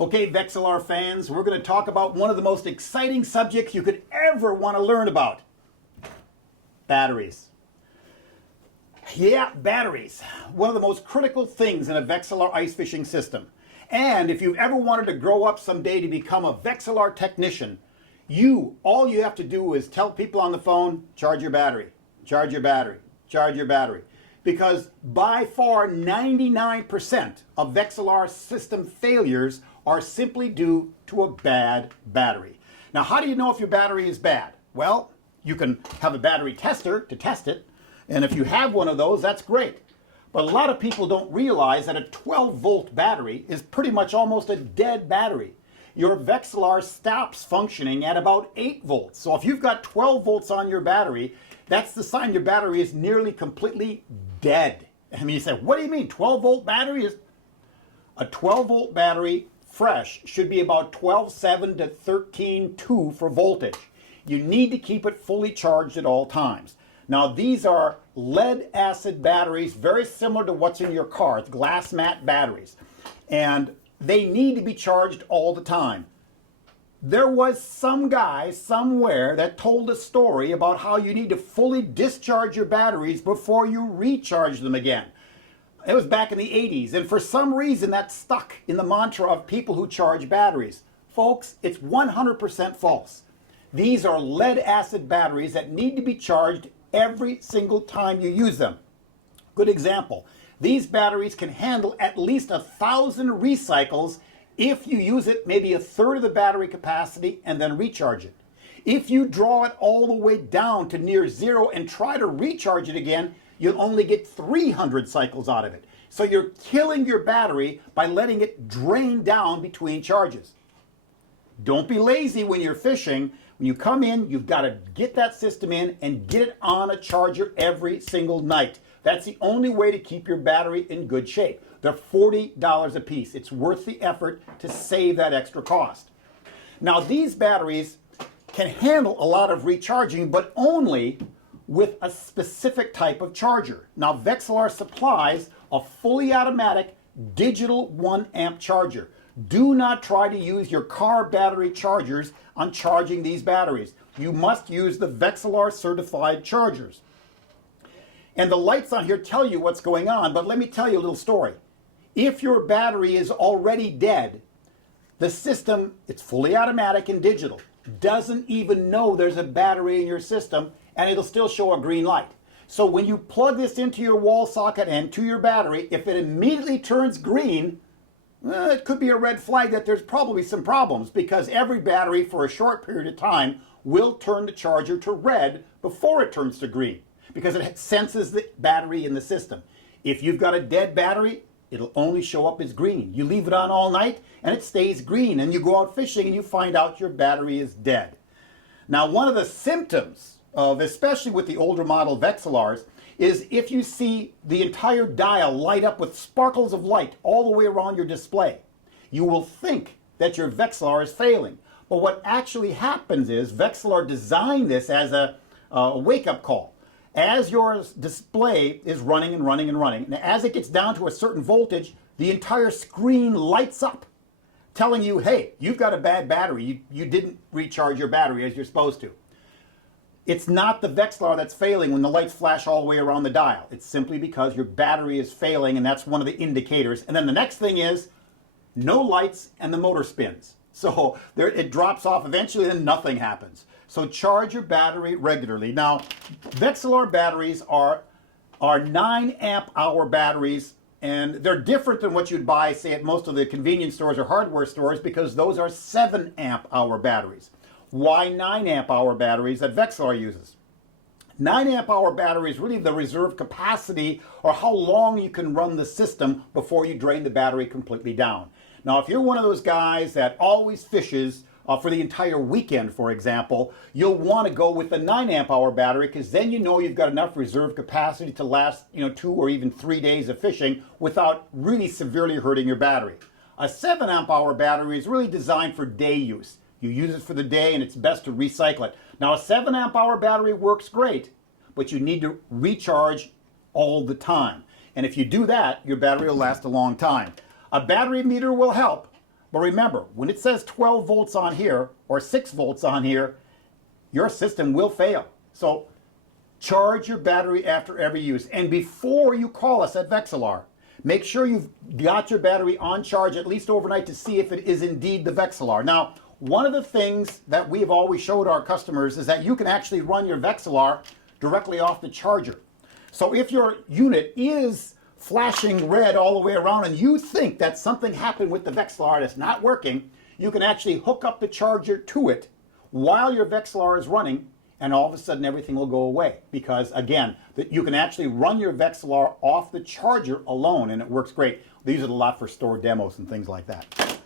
Okay, Vexilar fans, we're going to talk about one of the most exciting subjects you could ever want to learn about. Batteries. Yeah, batteries. One of the most critical things in a Vexilar ice fishing system. And if you've ever wanted to grow up someday to become a Vexilar technician, all you have to do is tell people on the phone, charge your battery, charge your battery, charge your battery. Because by far 99% of Vexilar system failures are simply due to a bad battery. Now, how do you know if your battery is bad? Well, you can have a battery tester to test it, and if you have one of those, that's great. But a lot of people don't realize that a 12-volt battery is pretty much almost a dead battery. Your Vexilar stops functioning at about 8 volts. So if you've got 12 volts on your battery, that's the sign your battery is nearly completely dead. I mean, you say, what do you mean 12-volt battery? A 12-volt battery fresh should be about 12.7 to 13.2 for voltage. You need to keep it fully charged at all times. Now, these are lead acid batteries, very similar to what's in your car. It's glass mat batteries. And they need to be charged all the time. There was some guy somewhere that told a story about how you need to fully discharge your batteries before you recharge them again. It was back in the 80s, and for some reason that stuck in the mantra of people who charge batteries. Folks, it's 100% false. These are lead acid batteries that need to be charged every single time you use them. Good example. These batteries can handle at least 1,000 recycles if you use it maybe a third of the battery capacity and then recharge it. If you draw it all the way down to near zero and try to recharge it again, you'll only get 300 cycles out of it. So you're killing your battery by letting it drain down between charges. Don't be lazy when you're fishing. When you come in, you've got to get that system in and get it on a charger every single night. That's the only way to keep your battery in good shape. They're $40 a piece. It's worth the effort to save that extra cost. Now, these batteries can handle a lot of recharging, but only with a specific type of charger. Now, Vexilar supplies a fully automatic digital 1 amp charger. Do not try to use your car battery chargers on charging these batteries. You must use the Vexilar certified chargers. And the lights on here tell you what's going on, but let me tell you a little story. If your battery is already dead, the system, it's fully automatic and digital, doesn't even know there's a battery in your system, and it'll still show a green light. So when you plug this into your wall socket and to your battery, if it immediately turns green, it could be a red flag that there's probably some problems, because every battery for a short period of time will turn the charger to red before it turns to green, because it senses the battery in the system. If you've got a dead battery, it'll only show up as green. You leave it on all night and it stays green, and you go out fishing and you find out your battery is dead. Now, one of the symptoms of, especially with the older model Vexilars, is if you see the entire dial light up with sparkles of light all the way around your display, you will think that your Vexilar is failing. But what actually happens is Vexilar designed this as a wake-up call. As your display is running and running and running, and as it gets down to a certain voltage, the entire screen lights up, telling you, hey, you've got a bad battery. You didn't recharge your battery as you're supposed to. It's not the Vexilar that's failing when the lights flash all the way around the dial. It's simply because your battery is failing, and that's one of the indicators. And then the next thing is no lights and the motor spins. So it drops off eventually, and nothing happens. So charge your battery regularly. Now, Vexilar batteries are 9 amp hour batteries, and they're different than what you'd buy, say, at most of the convenience stores or hardware stores, because those are 7 amp hour batteries. Why 9 amp hour batteries that Vexilar uses? 9 amp hour battery is really the reserve capacity, or how long you can run the system before you drain the battery completely down. Now, if you're one of those guys that always fishes for the entire weekend, for example, you'll want to go with the 9 amp hour battery, because then you know you've got enough reserve capacity to last 2 or even 3 days of fishing without really severely hurting your battery. A 7 amp hour battery is really designed for day use. You use it for the day, and it's best to recycle it. Now, a 7 amp hour battery works great, but you need to recharge all the time. And if you do that, your battery will last a long time. A battery meter will help, But remember, when it says 12 volts on here or 6 volts on here, your system will fail. So charge your battery after every use. And before you call us at Vexilar, make sure you've got your battery on charge at least overnight to see if it is indeed the Vexilar. Now, one of the things that we've always showed our customers is that you can actually run your Vexilar directly off the charger. So if your unit is flashing red all the way around and you think that something happened with the Vexilar that's not working, you can actually hook up the charger to it while your Vexilar is running, and all of a sudden everything will go away. Because again, you can actually run your Vexilar off the charger alone and it works great. They use it a lot for store demos and things like that.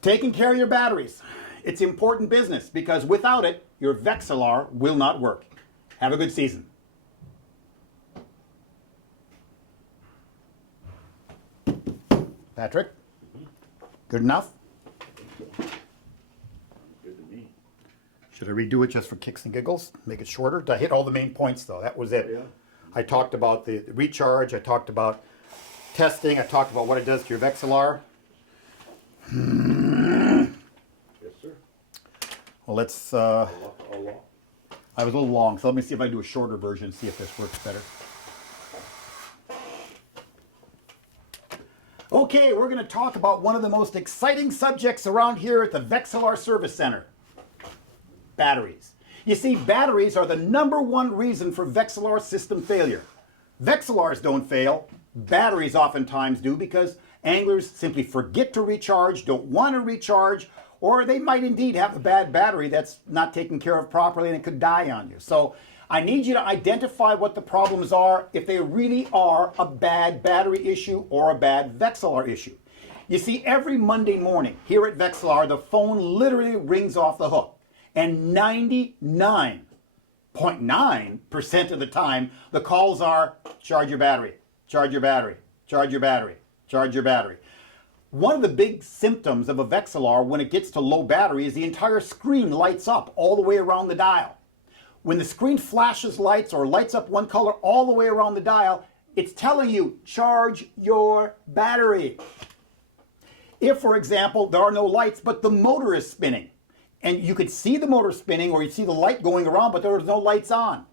Taking care of your batteries. It's important business because without it, your Vexilar will not work. Have a good season. Patrick? Good enough? Good to me. Should I redo it just for kicks and giggles? Make it shorter? Did I hit all the main points though? That was it. Yeah. I talked about the recharge, I talked about testing, I talked about what it does to your Vexilar. Yes, sir. Well, let's, A lot. I was a little long, so let me see if I do a shorter version, see if this works better. Okay, we're going to talk about one of the most exciting subjects around here at the Vexilar Service Center. Batteries. You see, batteries are the #1 reason for Vexilar system failure. Vexilars don't fail, batteries oftentimes do because anglers simply forget to recharge, don't want to recharge, or they might indeed have a bad battery that's not taken care of properly and it could die on you. So I need you to identify what the problems are if they really are a bad battery issue or a bad Vexilar issue. You see, every Monday morning here at Vexilar, the phone literally rings off the hook. And 99.9% of the time, the calls are, charge your battery, charge your battery, charge your battery, charge your battery. One of the big symptoms of a Vexilar when it gets to low battery is the entire screen lights up all the way around the dial. When the screen flashes lights or lights up one color all the way around the dial, it's telling you, charge your battery. If, for example, there are no lights, but the motor is spinning, and you could see the motor spinning or you see the light going around, but there's no lights on,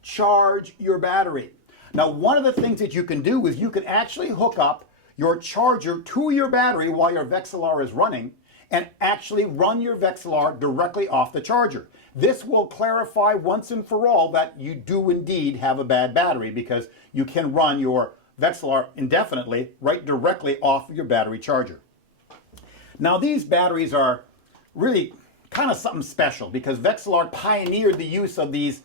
charge your battery. Now, one of the things that you can do is you can actually hook up your charger to your battery while your Vexilar is running and actually run your Vexilar directly off the charger. This will clarify once and for all that you do indeed have a bad battery because you can run your Vexilar indefinitely right directly off of your battery charger. Now, these batteries are really kind of something special because Vexilar pioneered the use of these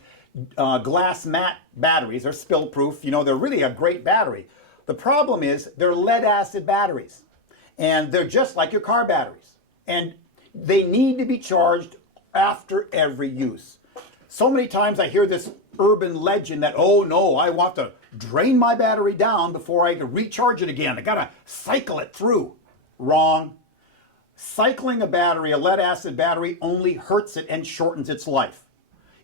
glass mat batteries. They're spill proof. You know, they're really a great battery. The problem is they're lead acid batteries and they're just like your car batteries and they need to be charged after every use. So many times I hear this urban legend that, oh no, I want to drain my battery down before I can recharge it again. I gotta cycle it through. Wrong. Cycling a battery, a lead acid battery, only hurts it and shortens its life.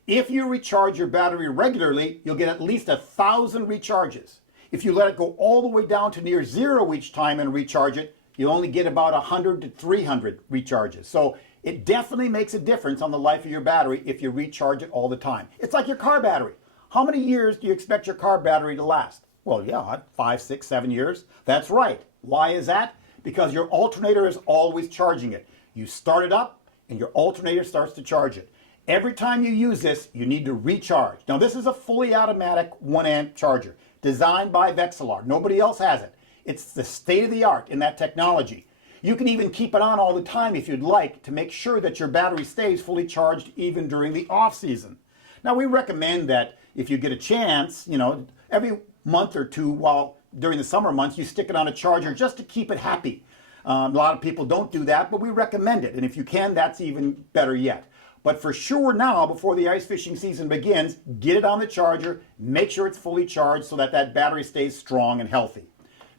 If you recharge your battery regularly, you'll get at least 1,000 recharges. If you let it go all the way down to near zero each time and recharge it, you only get about 100 to 300 recharges. So it definitely makes a difference on the life of your battery if you recharge it all the time. It's like your car battery. How many years do you expect your car battery to last? Well, yeah, 5, 6, 7 years. That's right. Why is that? Because your alternator is always charging it. You start it up and your alternator starts to charge it. Every time you use this, you need to recharge. Now, this is a fully automatic 1 amp charger designed by Vexilar. Nobody else has it. It's the state of the art in that technology. You can even keep it on all the time if you'd like to make sure that your battery stays fully charged even during the off season. Now, we recommend that if you get a chance, you know, every month or two while during the summer months, you stick it on a charger just to keep it happy. A lot of people don't do that, but we recommend it. And if you can, that's even better yet. But for sure now, before the ice fishing season begins, get it on the charger, make sure it's fully charged so that that battery stays strong and healthy.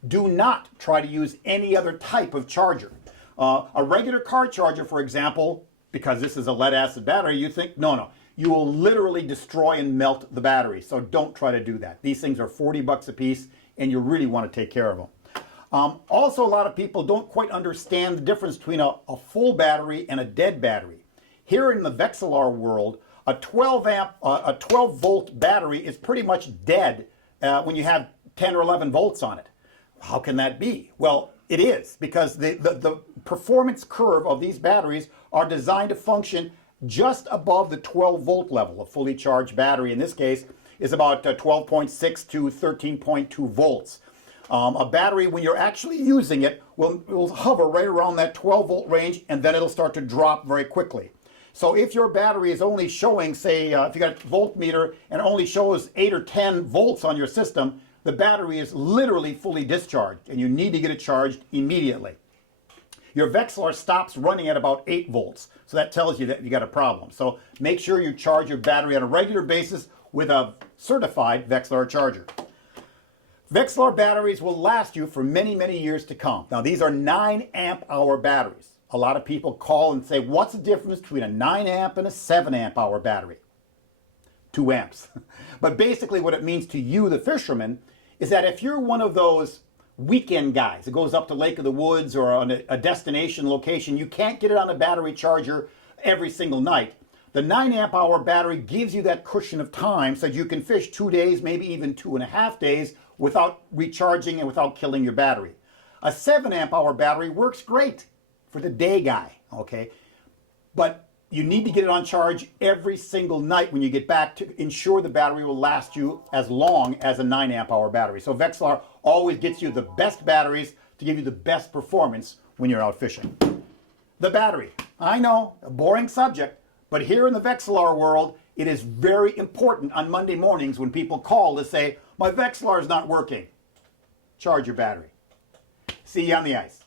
Do not try to use any other type of charger. A regular car charger, for example, because this is a lead acid battery, you think, no, you will literally destroy and melt the battery. So don't try to do that. These things are $40 a piece and you really want to take care of them. Also, a lot of people don't quite understand the difference between a full battery and a dead battery. Here in the Vexilar world, a 12 volt battery is pretty much dead when you have 10 or 11 volts on it. How can that be? Well, it is, because the performance curve of these batteries are designed to function just above the 12 volt level. A fully charged battery in this case is about 12.6 to 13.2 volts. A battery, when you're actually using it, will hover right around that 12 volt range, and then it'll start to drop very quickly. So if your battery is only showing, say, if you got a voltmeter and only shows 8 or 10 volts on your system, the battery is literally fully discharged, and you need to get it charged immediately. Your Vexilar stops running at about 8 volts, so that tells you that you got a problem. So make sure you charge your battery on a regular basis with a certified Vexilar charger. Vexilar batteries will last you for many, many years to come. Now, these are 9 amp hour batteries. A lot of people call and say, what's the difference between a 9 amp and a 7 amp hour battery? 2 amps. But basically what it means to you, the fisherman, is that if you're one of those weekend guys that goes up to Lake of the Woods or on a destination location, you can't get it on a battery charger every single night. The 9 amp hour battery gives you that cushion of time so that you can fish 2 days, maybe even 2.5 days without recharging and without killing your battery. A 7 amp hour battery works great for the day guy, okay? But you need to get it on charge every single night when you get back to ensure the battery will last you as long as a 9 amp hour battery. So Vexilar always gets you the best batteries to give you the best performance when you're out fishing. The battery. I know, a boring subject, but here in the Vexilar world, it is very important on Monday mornings when people call to say, my Vexilar is not working. Charge your battery. See you on the ice.